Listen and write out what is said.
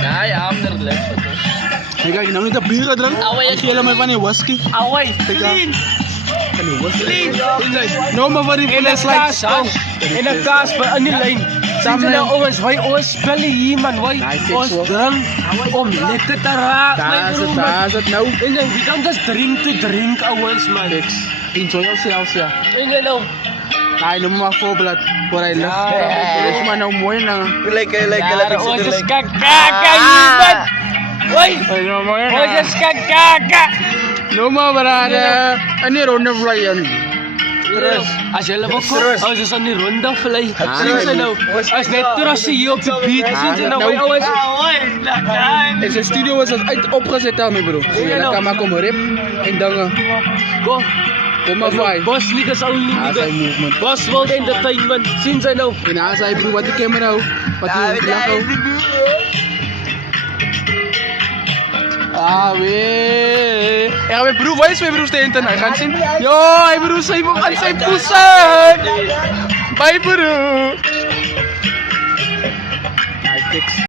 Nee, Anderlecht. Hey, kijk, nou niet dat bier drinken. Away, Ik geef me van die whisky. Away, Clean. Van die whisky. clean. Nou maar van die In fles een kaas, in een kaas in die lijn. Samen nou ons, wij spelen hier man, wij ons drank om lekker te raken. Daar is het nou. En dan we don't just drink to drink ons man. Fix. Enjoy yourself, ja. En dan nou, Hij noem maar voorblad voor hij lucht. Dat is maar nou mooi nou. ja, ons is kakaka hier man. Wij, Nou mooi ons is kakaka. Nou maar brada. En die ronde vliegen. Als jullie wel komen, als ze aan die ronde vliegen, zien ze nou. Als net terras hier op de beat, zien ze nou wij ons. En zijn studio is uit opgezet daarmee bro. Ja, dan kan maar komen rip en dan Kom. kom maar vibe. Boss niggas only Ah, zijn niggas. movement. Boss World Entertainment, zien ze nou. En hij zei bro, wat de camera hou. Wat die lachen. Ah, wee. Ja, mijn broer, waar is mijn broer steeds? Hij gaat zien. Yo, mijn broer, zijn aan zijn poesen.